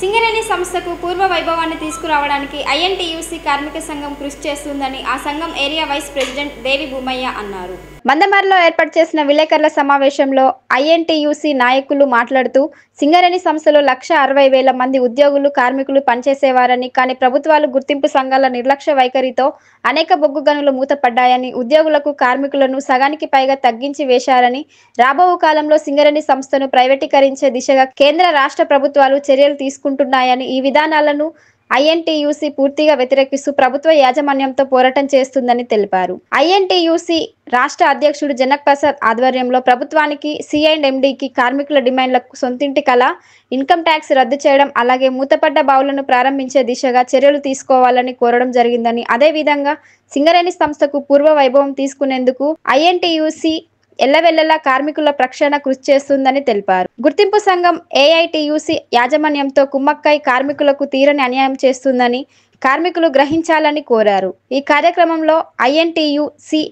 సింగరేణి సంస్థకు పూర్వ వైభవాన్ని తీసుకురావడానికి ఐఎన్టీయూసీ కార్మిక సంఘం కృషి చేస్తుందని ఆ సంఘం ఏరియా వైస్ ప్రెసిడెంట్ దేవి భూమయ్య అన్నారు. మందమర్రిలో ఏర్పాటు చేసిన విలేకరుల సమావేశంలో ఐఎన్టీయూసీ నాయకులు మాట్లాడుతూ సింగరేణి సంస్థలో 1,60,000 మంది ఉద్యోగులు కార్మికులు పనిచేసేవారని, కానీ ప్రభుత్వాలు గుర్తింపు సంఘాల నిర్లక్ష్య వైఖరితో అనేక బొగ్గు గనులు మూతపడ్డాయని, ఉద్యోగులకు కార్మికులను సగానికి పైగా తగ్గించి వేశారని, రాబో కాలంలో సింగరేణి సంస్థను ప్రైవేటీకరించే దిశగా కేంద్ర రాష్ట్ర ప్రభుత్వాలు చర్యలు తీసుకుంటున్నాయని, ఈ విధానాలను ఐఎన్టీయూసీ పూర్తిగా వ్యతిరేకిస్తూ ప్రభుత్వ యాజమాన్యంతో పోరాటం చేస్తుందని తెలిపారు. ఐఎన్టీయూసీ రాష్ట్ర అధ్యక్షుడు జనక్ ప్రసాద్ ఆధ్వర్యంలో ప్రభుత్వానికి C&MDకి కార్మికుల డిమాండ్లకు సొంతింటి కళ, ఇన్కమ్ ట్యాక్స్ రద్దు చేయడం, అలాగే మూతపడ్డ బావులను ప్రారంభించే దిశగా చర్యలు తీసుకోవాలని కోరడం జరిగిందని, అదేవిధంగా సింగరేణి సంస్థకు పూర్వ వైభవం తీసుకునేందుకు ఐఎన్టీయూసీ ఎల్లవెల్లలా కార్మికుల రక్షణ కృషి చేస్తుందని తెలిపారు. గుర్తింపు సంఘం ఏఐటీయూసీ యాజమాన్యంతో కుమ్మక్కై కార్మికులకు తీరని అన్యాయం చేస్తుందని కార్మికులు గ్రహించాలని కోరారు. ఈ కార్యక్రమంలో ఐఎన్టీయూసీ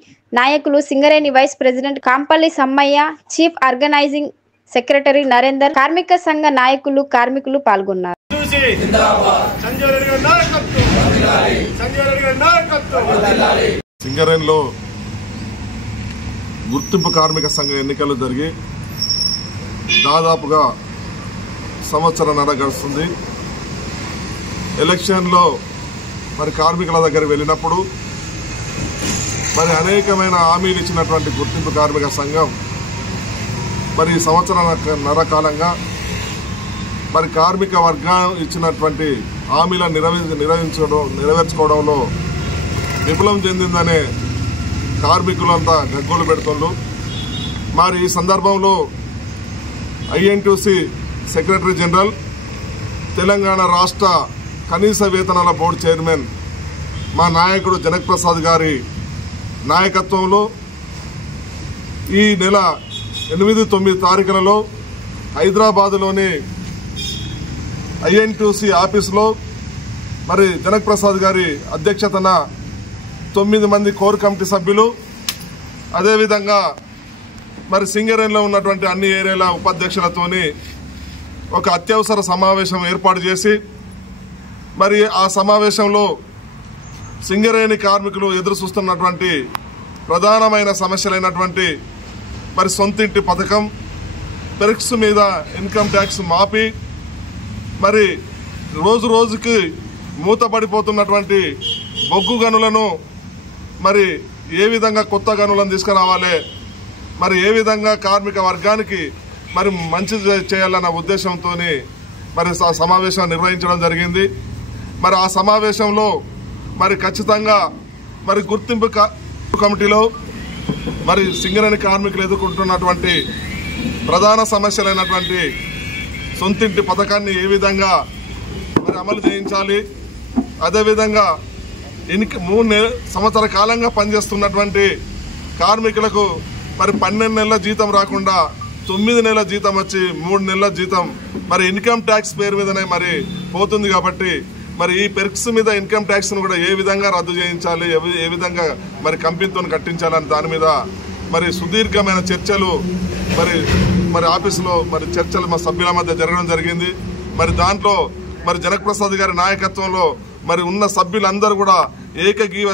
నాయకులు, Singareni vice president Kampalli Sammaiah, chief organising secretary Narender, కార్మిక సంఘ నాయకులు, కార్మికులు పాల్గొన్నారు. సింగరేణిలో గుర్తింపు కార్మిక సంఘ ఎన్నికలు జరిగి దాదాపుగా సంవత్సరంన్నర గడుస్తుంది. ఎలక్షన్లో మరి కార్మికుల దగ్గర వెళ్ళినప్పుడు మరి అనేకమైన హామీలు ఇచ్చినటువంటి గుర్తింపు కార్మిక సంఘం మరి సంవత్సరంన్నర కాలంగా మరి కార్మిక వర్గం ఇచ్చినటువంటి హామీలను నెరవేర్చుకోవడంలో విఫలం చెందిందనే కార్మికులంతా గగ్గోలు పెడుతుండ్రు. మరి ఈ సందర్భంలో ఐఎన్టీయూసీ సెక్రటరీ జనరల్, తెలంగాణ రాష్ట్ర కనీస వేతనాల బోర్డు చైర్మన్ మా నాయకుడు జనక్ ప్రసాద్ గారి నాయకత్వంలో ఈ నెల 8-9 తారీఖులలో హైదరాబాదులోని ఐఎన్టీయూసీ ఆఫీసులో మరి జనక్ ప్రసాద్ గారి అధ్యక్షతన 9 మంది కోర్ కమిటీ సభ్యులు, అదేవిధంగా మరి సింగరేణిలో ఉన్నటువంటి అన్ని ఏరియాల ఉపాధ్యక్షులతోని ఒక అత్యవసర సమావేశం ఏర్పాటు చేసి మరి ఆ సమావేశంలో సింగరేణి కార్మికులు ఎదురు చూస్తున్నటువంటి ప్రధానమైన సమస్యలైనటువంటి మరి సొంతింటి పథకం, పెర్క్స్ మీద ఇన్కమ్ ట్యాక్స్ మాఫీ, మరి రోజు రోజుకి మూతపడిపోతున్నటువంటి బొగ్గు గనులను మరి ఏ విధంగా కొత్త గనులను తీసుకురావాలి, మరి ఏ విధంగా కార్మిక వర్గానికి మరి మంచి చేయాలన్న ఉద్దేశంతో మరి సమావేశం నిర్వహించడం జరిగింది. మరి ఆ సమావేశంలో మరి ఖచ్చితంగా మరి గుర్తింపు కమిటీలో మరి సింగరేణి కార్మికులు ఎదుర్కొంటున్నటువంటి ప్రధాన సమస్యలైనటువంటి సొంతింటి పథకాన్ని ఏ విధంగా మరి అమలు చేయించాలి, అదేవిధంగా 3 సంవత్సరాల కాలంగా పనిచేస్తున్నటువంటి కార్మికులకు మరి 12 నెలల జీతం రాకుండా 9 నెలల జీతం వచ్చి 3 నెలల జీతం మరి ఇన్కమ్ ట్యాక్స్ పేరు మీదనే మరి పోతుంది. కాబట్టి మరి ఈ పెర్క్స్ మీద ఇన్కమ్ ట్యాక్స్ను కూడా ఏ విధంగా రద్దు చేయించాలి, ఏ విధంగా మరి కంపెనీతో కట్టించాలని దాని మీద మరి సుదీర్ఘమైన చర్చలు మరి ఆఫీసులో మరి చర్చలు మా సభ్యుల మధ్య జరగడం జరిగింది. మరి దాంట్లో మరి జనక్ ప్రసాద్ గారి నాయకత్వంలో మరి ఉన్న సభ్యులందరూ కూడా ఏకగ్రీవ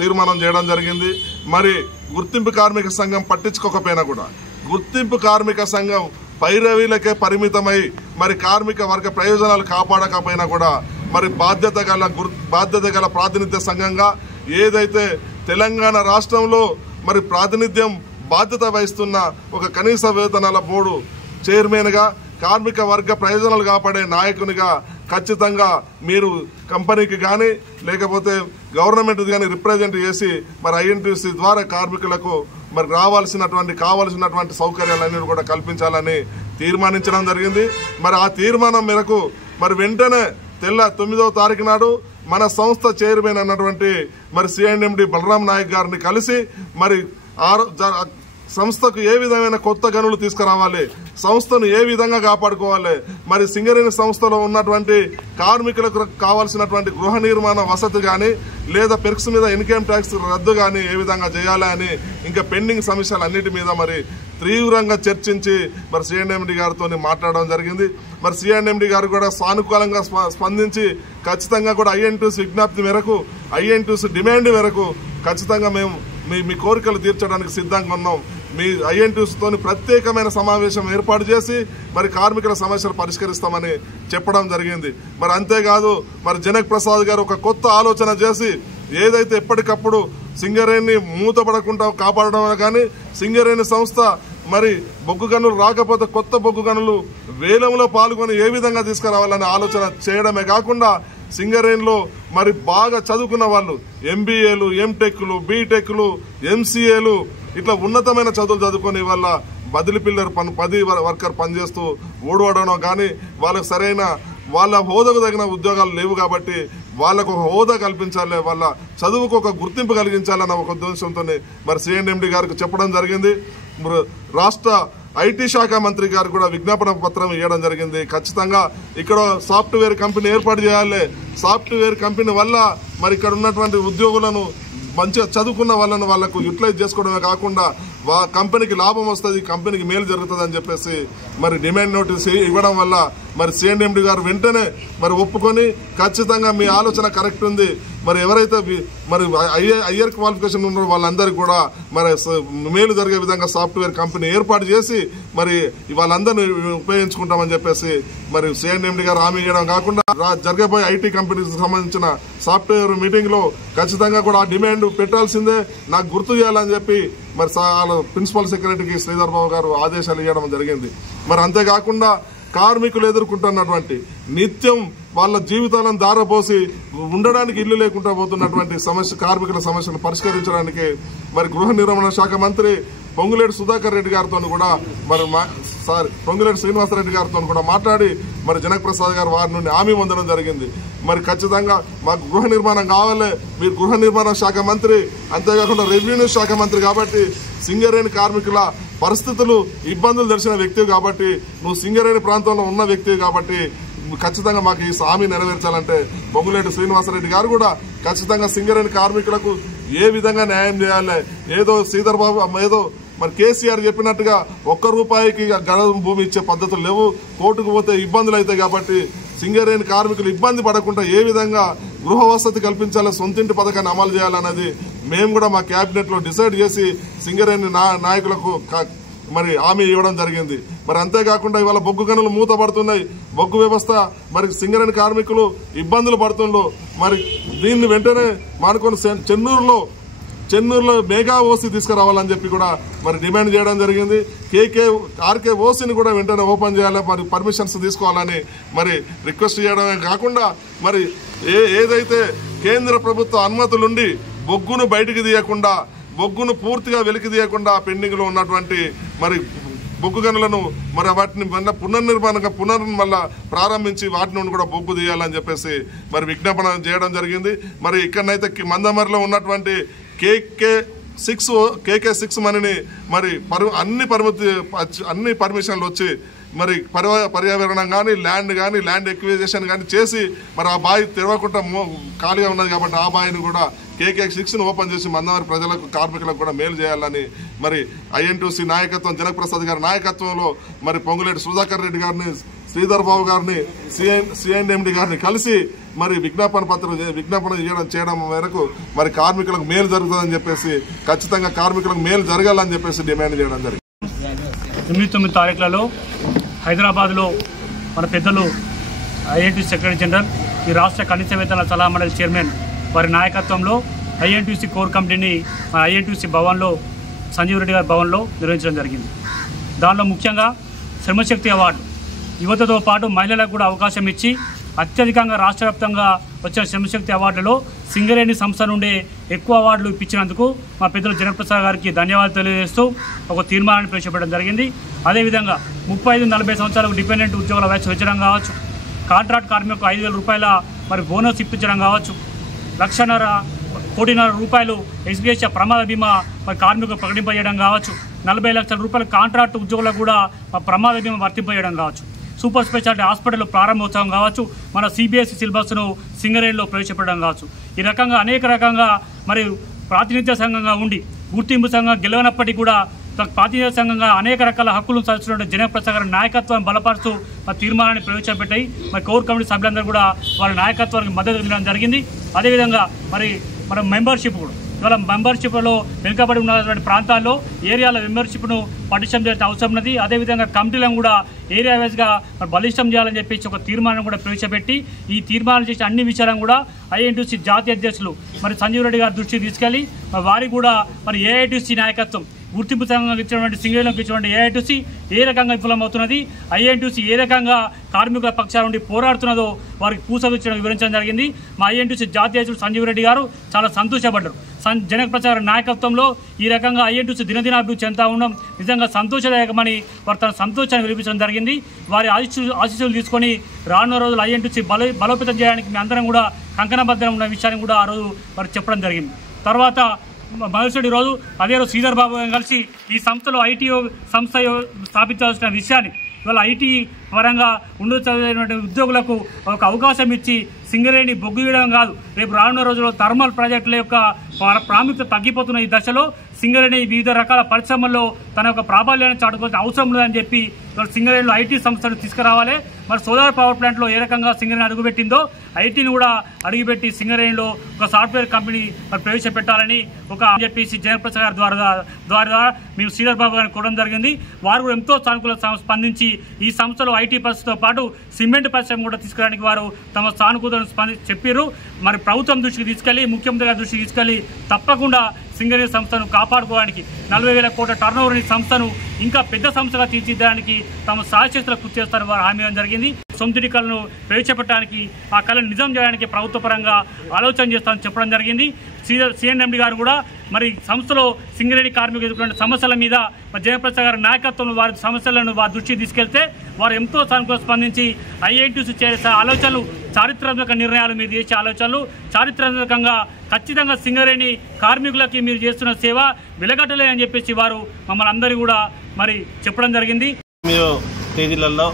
తీర్మానం చేయడం జరిగింది. మరి గుర్తింపు కార్మిక సంఘం పట్టించుకోకపోయినా కూడా, గుర్తింపు కార్మిక సంఘం పైరవీలకే పరిమితమై మరి కార్మిక వర్గ ప్రయోజనాలు కాపాడకపోయినా కూడా మరి బాధ్యత గల ప్రాతినిధ్య సంఘంగా ఏదైతే తెలంగాణ రాష్ట్రంలో మరి ప్రాతినిధ్యం బాధ్యత వహిస్తున్న ఒక కనీస వేతనాల బోర్డు చైర్మన్గా, కార్మిక వర్గ ప్రయోజనాలు కాపాడే నాయకునిగా ఖచ్చితంగా మీరు కంపెనీకి కానీ లేకపోతే గవర్నమెంట్ కానీ రిప్రజెంట్ చేసి మరి ఐఎన్టీయూసీ ద్వారా కార్మికులకు మరి కావాల్సినటువంటి సౌకర్యాలన్నీ కూడా కల్పించాలని తీర్మానించడం జరిగింది. మరి ఆ తీర్మానం మేరకు మరి వెంటనే 9వ తారీఖు నాడు మన సంస్థ చైర్మన్ అన్నటువంటి మరి C&MD బలరాం నాయక్ గారిని కలిసి మరి సంస్థకు ఏ విధమైన కొత్త గనులు తీసుకురావాలి, సంస్థను ఏ విధంగా కాపాడుకోవాలి, మరి సింగరేణి సంస్థలో ఉన్నటువంటి కార్మికులకు కావాల్సినటువంటి గృహ నిర్మాణ వసతి కానీ లేదా పెర్క్స్ మీద ఇన్కమ్ ట్యాక్స్ రద్దు కానీ ఏ విధంగా చేయాలి అని ఇంకా పెండింగ్ సమస్యలన్నిటి మీద మరి తీవ్రంగా చర్చించి మరి సిఎండి గారితో మాట్లాడడం జరిగింది. మరి సిఎండి గారు కూడా సానుకూలంగా స్పందించి ఖచ్చితంగా కూడా ఐఎన్టీయూసీ విజ్ఞప్తి మేరకు, ఐఎన్టీయూసీ డిమాండ్ మేరకు ఖచ్చితంగా మేము మీ కోరికలు తీర్చడానికి సిద్ధంగా ఉన్నాం. మీ ఐఎన్టీయూసీతో ప్రత్యేకమైన సమావేశం ఏర్పాటు చేసి మరి కార్మికుల సమస్యలు పరిష్కరిస్తామని చెప్పడం జరిగింది. మరి అంతేకాదు మరి జనక్ ప్రసాద్ గారు ఒక కొత్త ఆలోచన చేసి ఏదైతే ఎప్పటికప్పుడు సింగరేణిని మూతపడకుండా కాపాడడం కానీ, సింగరేణి సంస్థ మరి బొగ్గు గనులు రాకపోతే కొత్త బొగ్గు గనులు వేలంలో పాల్గొని ఏ విధంగా తీసుకురావాలనే ఆలోచన చేయడమే కాకుండా సింగరేణిలో మరి బాగా చదువుకున్న వాళ్ళు ఎంబీఏలు, ఎంటెక్లు, బీటెక్లు, ఎంసీఏలు ఇట్లా ఉన్నతమైన చదువులు చదువుకొని వాళ్ళ బదిలీ పిల్లర్ 10 వర్కర్ పనిచేస్తూ ఓడవడం కానీ వాళ్ళకు సరైన వాళ్ళ హోదాకు తగిన ఉద్యోగాలు లేవు కాబట్టి వాళ్ళకు ఒక హోదా కల్పించాలి, వాళ్ళ చదువుకు ఒక గుర్తింపు కలిగించాలన్న ఒక ఉద్దేశంతో మరి సిఎండి గారికి చెప్పడం జరిగింది. రాష్ట్ర ఐటీ శాఖ మంత్రి గారు కూడా విజ్ఞాపన పత్రం ఇవ్వడం జరిగింది. ఖచ్చితంగా ఇక్కడ సాఫ్ట్వేర్ కంపెనీ ఏర్పాటు చేయాలి. సాఫ్ట్వేర్ కంపెనీ వల్ల మరి ఇక్కడ ఉన్నటువంటి ఉద్యోగులను మంచిగా చదువుకున్న వాళ్ళకు యూటిలైజ్ చేసుకోవడమే కాకుండా కంపెనీకి లాభం వస్తుంది, కంపెనీకి మేలు జరుగుతుంది అని చెప్పేసి మరి డిమాండ్ నోటీస్ ఇవ్వడం వల్ల మరి సిఎండి గారు వెంటనే మరి ఒప్పుకొని ఖచ్చితంగా మీ ఆలోచన కరెక్ట్ ఉంది, మరి ఎవరైతే మరి హయ్యర్ క్వాలిఫికేషన్ ఉన్నారో వాళ్ళందరికీ కూడా మరి మేలు జరిగే విధంగా సాఫ్ట్వేర్ కంపెనీ ఏర్పాటు చేసి మరి వాళ్ళందరినీ ఉపయోగించుకుంటామని చెప్పేసి మరి సిఎండి గారు హామీ ఇవ్వడం కాకుండా జరగబోయే ఐటీ కంపెనీకి సంబంధించిన సాఫ్ట్వేర్ మీటింగ్ లో ఖచ్చితంగా కూడా ఆ డిమాండ్ పెట్టాల్సిందే, నాకు గుర్తు చేయాలని చెప్పి మరి ప్రిన్సిపల్ సెక్రటరీకి శ్రీధర్ బాబు గారు ఆదేశాలు ఇవ్వడం జరిగింది. మరి అంతేకాకుండా కార్మికులు ఎదుర్కొంటున్నటువంటి నిత్యం వాళ్ళ జీవితాలను దారపోసి ఉండడానికి ఇల్లు లేకుండా పోతున్నటువంటి కార్మికుల సమస్యను పరిష్కరించడానికి మరి గృహ నిర్మాణ శాఖ మంత్రి పొంగులేటి సుధాకర్ రెడ్డి గారితో కూడా మరి పొంగులేటి శ్రీనివాసరెడ్డి గారితో కూడా మాట్లాడి మరి జనక్ ప్రసాద్ గారు వారి నుండి హామీ పొందడం జరిగింది. మరి ఖచ్చితంగా మాకు గృహ నిర్మాణం కావాలి, మీరు గృహ నిర్మాణ శాఖ మంత్రి, అంతేకాకుండా రెవెన్యూ శాఖ మంత్రి కాబట్టి సింగరేణి కార్మికుల పరిస్థితులు ఇబ్బందులు తెలిసిన వ్యక్తివి కాబట్టి, నువ్వు సింగరేణి ప్రాంతంలో ఉన్న వ్యక్తివి కాబట్టి ఖచ్చితంగా మాకు ఈ హామీ నెరవేర్చాలంటే పొంగులేటి శ్రీనివాసరెడ్డి గారు కూడా ఖచ్చితంగా సింగరేణి కార్మికులకు ఏ విధంగా న్యాయం చేయాలి, ఏదో శ్రీధర్ బాబు ఏదో మరి కేసీఆర్ చెప్పినట్టుగా ₹1 గణం భూమి ఇచ్చే పద్ధతులు లేవు, కోర్టుకు పోతే ఇబ్బందులు అవుతాయి కాబట్టి సింగరేణి కార్మికులు ఇబ్బంది పడకుండా ఏ విధంగా గృహ వసతి కల్పించాలో, సొంతింటి పథకాన్ని అమలు చేయాలన్నది మేము కూడా మా క్యాబినెట్ లో డిసైడ్ చేసి సింగరేణి నాయకులకు మరి హామీ ఇవ్వడం జరిగింది. మరి అంతేకాకుండా ఇవాళ బొగ్గు గనులు మూతపడుతున్నాయి, బొగ్గు వ్యవస్థ మరి సింగరేణి కార్మికులు ఇబ్బందులు పడుతుండ్రు. మరి దీన్ని వెంటనే మానుకొని చెన్నూరులో మెగా ఓసీ తీసుకురావాలని చెప్పి కూడా మరి డిమాండ్ చేయడం జరిగింది. ఆర్కే ఓసీని కూడా వెంటనే ఓపెన్ చేయాలి, మరి పర్మిషన్స్ తీసుకోవాలని మరి రిక్వెస్ట్ చేయడమే కాకుండా మరి ఏదైతే కేంద్ర ప్రభుత్వ అనుమతులుండి బొగ్గును బయటికి తీయకుండా, బొగ్గును పూర్తిగా వెలికి తీయకుండా పెండింగ్ లో ఉన్నటువంటి మరి బొగ్గు గనులను మరి వాటిని మళ్ళా ప్రారంభించి వాటి నుండి కూడా బొగ్గు తీయాలని చెప్పేసి మరి విజ్ఞాపన చేయడం జరిగింది. మరి ఇక్కడనైతే మందమరిలో ఉన్నటువంటి KK6 మనీని మరి అన్ని పర్మిషన్లు వచ్చి మరి పర్యావరణం కానీ ల్యాండ్ ఎక్విజిషన్ కానీ చేసి మరి ఆ బావి తెరవకుండా ఖాళీగా ఉన్నది కాబట్టి ఆ బావిని కూడా KK6ను ఓపెన్ చేసి మందమరి ప్రజలకు, కార్మికులకు కూడా మేలు చేయాలని మరి ఐఎన్టీయూసీ నాయకత్వం, జనక్ ప్రసాద్ గారి నాయకత్వంలో మరి పొంగులేటి సుధాకర్ రెడ్డి గారిని, శ్రీధర్ బాబు గారిని, సిఎండి గారిని కలిసి మరి విజ్ఞాపన చేయడం మేరకు మరి కార్మికులకు మేలు జరుగుతుందని చెప్పేసి, ఖచ్చితంగా కార్మికులకు మేలు జరగాలని చెప్పేసి డిమాండ్ చేయడం జరిగింది. 9 తారీఖులలో హైదరాబాద్లో మన పెద్దలు ఐఎన్టీయూసీ సెక్రటరీ జనరల్, ఈ రాష్ట్ర కనీస వేతనాల సలహా మండలి చైర్మన్ వారి నాయకత్వంలో ఐఎన్టీయూసీ కోర్ కమిటీని మన ఐఎన్టీయూసీ భవన్లో, సంజీవ్ రెడ్డి గారి భవన్లో నిర్వహించడం జరిగింది. దానిలో ముఖ్యంగా శ్రమశక్తి అవార్డు, యువతతో పాటు మహిళలకు కూడా అవకాశం ఇచ్చి అత్యధికంగా రాష్ట్ర వ్యాప్తంగా వచ్చిన శ్రమశక్తి అవార్డులో సింగరేణి సంస్థ నుండి ఎక్కువ అవార్డులు ఇప్పించినందుకు మా పెద్దలు జనప్రసాద్ గారికి ధన్యవాదాలు తెలియజేస్తూ ఒక తీర్మానాన్ని ప్రవేశపెట్టడం జరిగింది. అదేవిధంగా 35-40 సంవత్సరాలకు డిపెండెంట్ ఉద్యోగుల వయసు పెంచడం కావచ్చు, కాంట్రాక్ట్ కార్మికులకు ₹5,000 మరి బోనస్ ఇప్పించడం కావచ్చు, ₹1.5 కోటి ఎస్బీఐ ప్రమాద బీమా మరి కార్మికులకు ప్రకటింపజేయడం కావచ్చు, ₹40 లక్షల కాంట్రాక్ట్ ఉద్యోగులకు కూడా ప్రమాద బీమా వర్తింపజేయడం కావచ్చు, సూపర్ స్పెషాలిటీ హాస్పిటల్ ప్రారంభోత్సవం కావచ్చు, మన CBSE సిలబస్ను సింగరేణిలో ప్రవేశపెట్టడం కావచ్చు. ఈ రకంగా అనేక రకంగా మరి ప్రాతినిధ్య సంఘంగా ఉండి గుర్తింపు సంఘం గెలవనప్పటికీ కూడా ప్రాతినిధ్య సంఘంగా అనేక రకాల హక్కులను సాధిస్తున్న జనప్రసాద్ గారి నాయకత్వాన్ని బలపరుస్తూ తీర్మానాన్ని ప్రవేశపెట్టాయి. మరి కోర్ కమిటీ సభ్యులందరూ కూడా వాళ్ళ నాయకత్వానికి మద్దతు ఇవ్వడం జరిగింది. అదేవిధంగా మన మెంబర్షిప్ కూడా ఇవాళ మెంబర్షిప్లో వెనుకబడి ఉన్నటువంటి ప్రాంతాల్లో ఏరియాల మెంబర్షిప్ను పటిష్టం చేసిన అవసరం ఉన్నది. అదేవిధంగా కమిటీలను కూడా ఏరియా వైజ్గా బలిష్టం చేయాలని చెప్పేసి ఒక తీర్మానం కూడా ప్రవేశపెట్టి ఈ తీర్మానం చేసిన అన్ని కూడా ఐఎన్టీయూసీ జాతీయ అధ్యక్షులు సంజీవ్ రెడ్డి గారి దృష్టికి తీసుకెళ్లి వారికి కూడా ఏఐటీయూసీ నాయకత్వం గుర్తింపు సంఘంగా ఇచ్చినటువంటి సింగరేణికి ఇచ్చినటువంటి ఏఐటీయూసీ ఏ రకంగా విఫలమవుతున్నది, ఐఎన్టీయూసీ ఏ రకంగా కార్మికుల పక్షాల నుండి పోరాడుతున్నదో వారికి పూసవిచ్చడం వివరించడం జరిగింది. మా ఐఎన్టీయూసీ జాతీయ అధ్యక్షుడు సంజీవ్ రెడ్డి గారు చాలా సంతోషపడ్డారు. జనప్రసాద్ నాయకత్వంలో ఈ రకంగా ఐఎన్టీయూసీ దినదినాభివృద్ధి చెందుతూ ఉండడం నిజంగా సంతోషదాయకమని వారు తన సంతోషాన్ని వినిపించడం జరిగింది. వారి ఆశీస్సులు తీసుకొని రానున్న రోజులు ఐఎన్టీయూసీ బలోపేతం చేయడానికి మీ అందరం కూడా కంకణబద్ధం ఉన్న విషయాన్ని కూడా ఆ రోజు వారు చెప్పడం జరిగింది. తర్వాత మరుసటి రోజు అదే రోజు శ్రీధర్ బాబు కలిసి ఈ సంస్థలో ఐటీ సంస్థ స్థాపించాల్సిన విషయాన్ని ఇవాళ ఐటీ పరంగా చదివినటువంటి ఉద్యోగులకు ఒక అవకాశం ఇచ్చి సింగరేణి బొగ్గు వేయడం కాదు, రేపు రానున్న రోజుల్లో థర్మల్ ప్రాజెక్టుల యొక్క ప్రాముఖ్యత తగ్గిపోతున్న ఈ దశలో సింగరేణి వివిధ రకాల పరిశ్రమల్లో తన యొక్క ప్రాబల్యాన్ని చాటుకోవాల్సిన అవసరం లేదని చెప్పి సింగరేణిలో ఐటీ సంస్థను తీసుకురావాలి. మరి సోలార్ పవర్ ప్లాంట్లో ఏ రకంగా సింగరేణి అడుగుపెట్టిందో ఐటీని కూడా అడుగుపెట్టి సింగరేణిలో ఒక సాఫ్ట్వేర్ కంపెనీ ప్రవేశపెట్టాలని చెప్పేసి జనప్రసాద్ గారి ద్వారా మేము శ్రీధర్ బాబు గారిని కోరడం జరిగింది. వారు కూడా ఎంతో సానుకూల స్పందించి ఈ సంస్థలో ఐటీ పరిస్థితితో పాటు సిమెంట్ పరిశ్రమ కూడా తీసుకురావడానికి వారు తమ సానుకూలను చెప్పారు. మరి ప్రభుత్వం దృష్టికి తీసుకెళ్లి ముఖ్యమంత్రి గారి దృష్టికి తీసుకెళ్లి తప్పకుండా సింగరేణి సంస్థను కాపాడుకోవడానికి 40,000 కోట్ల టర్నోవర్ సంస్థను ఇంకా పెద్ద సంస్థగా తీర్చిదిద్దడానికి తమ సాయశక్తులు కృషి చేస్తారని వారు హామీ ఇవ్వడం జరిగింది. సొంతటి కళను ప్రవేశపెట్టడానికి ఆ కళను నిజం చేయడానికి ప్రభుత్వ పరంగా ఆలోచన చేస్తామని చెప్పడం జరిగింది. సిఎన్ఎండి గారు కూడా మరి సంస్థలో సింగరేణి కార్మికులు ఎదుర్కొన్న సమస్యల మీద జయప్రసాద్ గారి నాయకత్వంలో వారి సమస్యలను వారి దృష్టికి తీసుకెళ్తే వారు ఎంతో సానుకూల స్పందించి ఐఐటీసీ చేసే ఆలోచనలు చారిత్రాత్మక నిర్ణయాలు మీరు చేసే ఆలోచనలు చారిత్రాత్మకంగా ఖచ్చితంగా సింగరేణి కార్మికులకి మీరు చేస్తున్న సేవ వెలగట్టలే అని చెప్పేసి వారు మమ్మల్ని అందరూ కూడా మరి చెప్పడం జరిగింది. తేదీలలో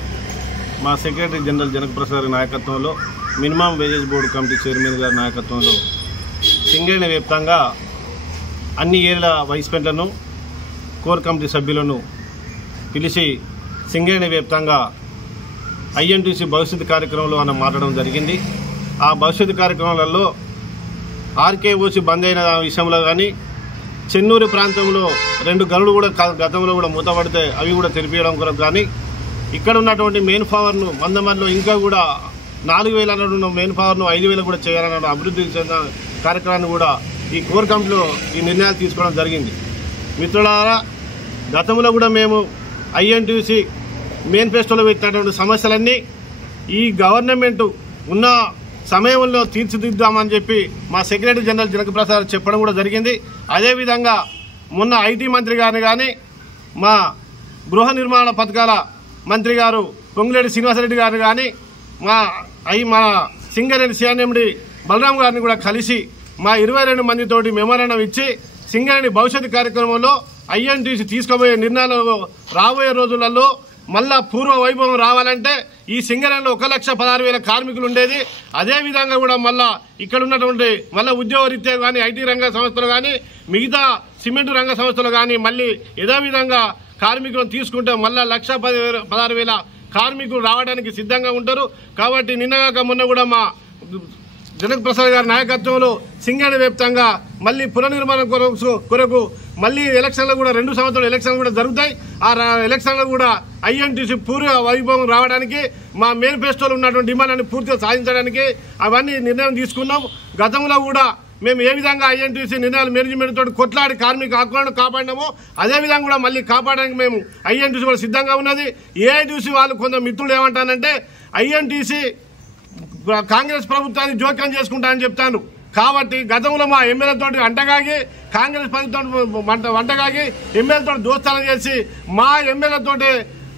మా సెక్రటరీ జనరల్ జనకప్రసాద్ గారి నాయకత్వంలో minimum wages board committee chairman గారి నాయకత్వంలో సింగరేణి వ్యాప్తంగా అన్ని ఏరియాల వైస్ ప్రెసిడెంట్లను కోర్ కమిటీ సభ్యులను పిలిచి సింగరేణి వ్యాప్తంగా ఐఎన్టీసీ భవిష్యత్తు కార్యక్రమంలో మనం మాట్లాడడం జరిగింది. ఆ భవిష్యత్తు కార్యక్రమాలలో ఆర్కేఓసి బంద్ అయిన విషయంలో కానీ చెన్నూరు ప్రాంతంలో 2 గనులు కూడా గతంలో కూడా మూతపడితే అవి కూడా తెరిపించడం కొరకు కానీ ఇక్కడ ఉన్నటువంటి మెయిన్ పవర్ను మందమరిలో ఇంకా కూడా 4,000 అన్న మెయిన్ పవర్ను 5,000 కూడా చేయాలన్న అభివృద్ధి చెందిన కార్యక్రమాన్ని కూడా ఈ కోర్ కమిటీలో ఈ నిర్ణయాలు తీసుకోవడం జరిగింది. మిత్రులారా, గతంలో కూడా మేము ఐఎన్టీసీ మేనిఫెస్టోలో పెట్టినటువంటి సమస్యలన్నీ ఈ గవర్నమెంట్ ఉన్న సమయంలో తీర్చిదిద్దామని చెప్పి మా సెక్రటరీ జనరల్ జనకప్రసాద్ చెప్పడం కూడా జరిగింది. అదేవిధంగా మొన్న ఐటీ మంత్రి గారిని కానీ మా గృహ నిర్మాణ పథకాల మంత్రి గారు పొంగులేటి శ్రీనివాసరెడ్డి గారిని కానీ మా సింగరేణి సిఎన్ఎండి బలరాం గారిని కూడా కలిసి మా 22 మందితోటి మెమోరాండం ఇచ్చి సింగరేణి భవిష్యత్తు కార్యక్రమంలో ఐఎన్టీసీ తీసుకోబోయే నిర్ణయాలు రాబోయే రోజులలో మళ్ళా పూర్వ వైభవం రావాలంటే ఈ సింగరేణిలో 1,16,000 కార్మికులు ఉండేది. అదేవిధంగా కూడా మళ్ళా ఇక్కడ ఉన్నటువంటి మళ్ళీ ఉద్యోగరీత్యా కానీ ఐటీ రంగ సంస్థలు కానీ మిగతా సిమెంట్ రంగ సంస్థలు కానీ మళ్ళీ యథావిధంగా కార్మికులను తీసుకుంటే మళ్ళా 1,16,000 కార్మికులు రావడానికి సిద్ధంగా ఉంటారు. కాబట్టి నిన్నగాక మొన్న కూడా మా జనకప్రసాద్ గారి నాయకత్వంలో సింగరేణి వ్యాప్తంగా మళ్ళీ పునర్నిర్మాణం కొరకు మళ్ళీ ఎలక్షన్లు కూడా 2 సంవత్సరాలు ఎలక్షన్లు కూడా జరుగుతాయి. ఆ ఎలక్షన్లు కూడా ఐఎన్టీసీ పూర్వ వైభవం రావడానికి మా మేనిఫెస్టోలో ఉన్నటువంటి డిమాండ్ని పూర్తిగా సాధించడానికి అవన్నీ నిర్ణయం తీసుకున్నాం. గతంలో కూడా మేము ఏ విధంగా ఐఎన్టీసీ నిర్ణయాలు మేనేజ్మెంట్ తోటి కొట్లాడి కార్మిక హక్కులను కాపాడినామో అదేవిధంగా కూడా మళ్ళీ కాపాడడానికి మేము ఐఎన్టీసీ కూడా సిద్ధంగా ఉన్నది. ఏఐటీసీ వాళ్ళు కొంత మిత్రులు ఏమంటారంటే ఐఎన్టీసీ కాంగ్రెస్ ప్రభుత్వాన్ని జోక్యం చేసుకుంటానని చెప్తాను. కాబట్టి గతంలో మా ఎమ్మెల్యేలతో అంటగాగి కాంగ్రెస్ ప్రభుత్వం వంటగాగి ఎమ్మెల్యేలతో దోస్తానం చేసి మా ఎమ్మెల్యేలతో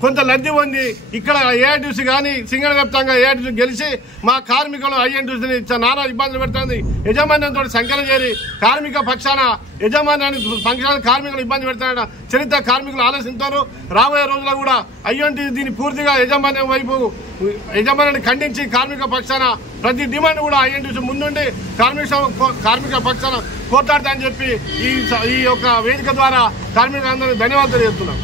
కొంత లబ్ధి పొంది ఇక్కడ ఏఐటీసీ కానీ సింగరేణి వ్యాప్తంగా ఏఐటీసీ గెలిచి మా కార్మికులు ఐఎన్టీసీని నానా ఇబ్బందులు పెడుతుంది. యజమాన్యంతో సంఖ్యలు చేరి కార్మిక పక్షాన యజమాన్యాన్ని పక్షాన కార్మికులు ఇబ్బంది పెడతారన్న చరిత్ర కార్మికులు ఆలోచిస్తారు. రాబోయే రోజుల్లో కూడా ఐఎన్టీసీ దీన్ని పూర్తిగా యజమాన్యం వైపు యజమాన్యాన్ని ఖండించి కార్మిక పక్షాన ప్రతి డిమాండ్ కూడా ఐఎన్టీసీ ముందుండి కార్మిక పక్షాన కోట్లాడతా అని చెప్పి ఈ యొక్క వేదిక ద్వారా కార్మికులందరికీ ధన్యవాదాలు చెప్తున్నాం.